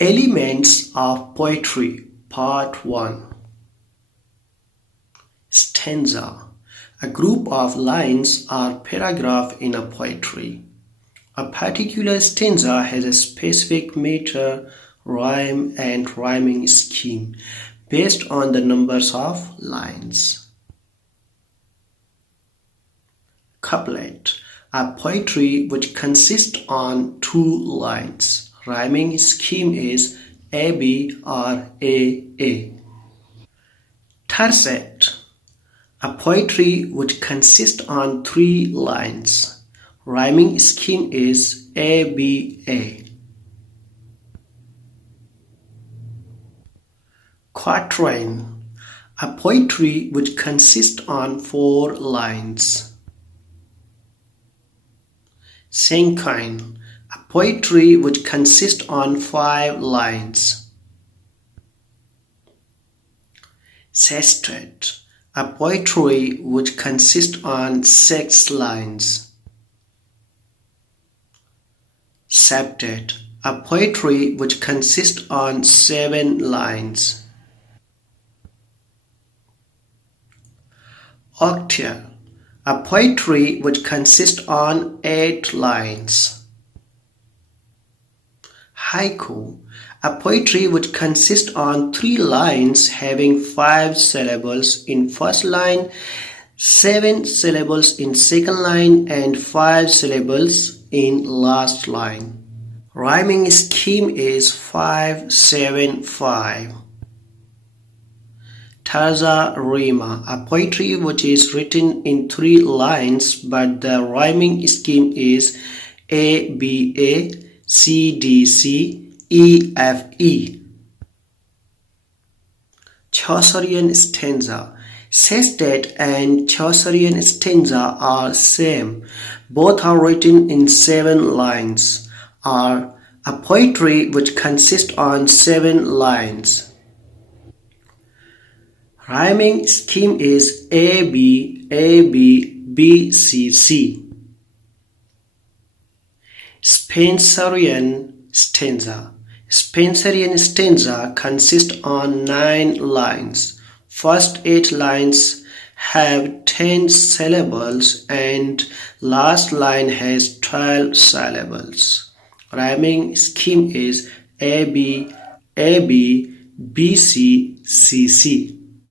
Elements of Poetry, Part 1. Stanza. A group of lines or paragraph in a poetry. A particular stanza has a specific meter, rhyme, and rhyming scheme based on the numbers of lines. Couplet. A poetry which consists on 2 lines. Rhyming scheme is AB or AA. Tercet. A poetry which consists on 3 lines. Rhyming scheme is ABA. Quatrain. A poetry which consists on 4 lines. CINQUAIN. A poetry which consists on 5 lines. Sestet. A poetry which consists on 6 lines. Septet. A poetry which consists on 7 lines. OCTARE. A poetry which consists on 8 lines. HAIKU. A poetry which consists on 3 lines having 5 syllables in first line, 7 syllables in second line, and 5 syllables in last line. Rhyming scheme is 5-7-5. Terza rima. A poetry which is written in 3 lines but the rhyming scheme is ABA, CDC, EFE. CHAUCERIAN stanza. Sestet and CHAUCERIAN stanza are same. Both are written in 7 lines. Are a poetry which consists on 7 lines. Rhyming scheme is AB, AB, BCC. SPENSERIAN stanza. SPENSERIAN stanza consists on 9 lines. First 8 lines have 10 syllables and last line has 12 syllables. Rhyming scheme is AB, AB, BC, CC.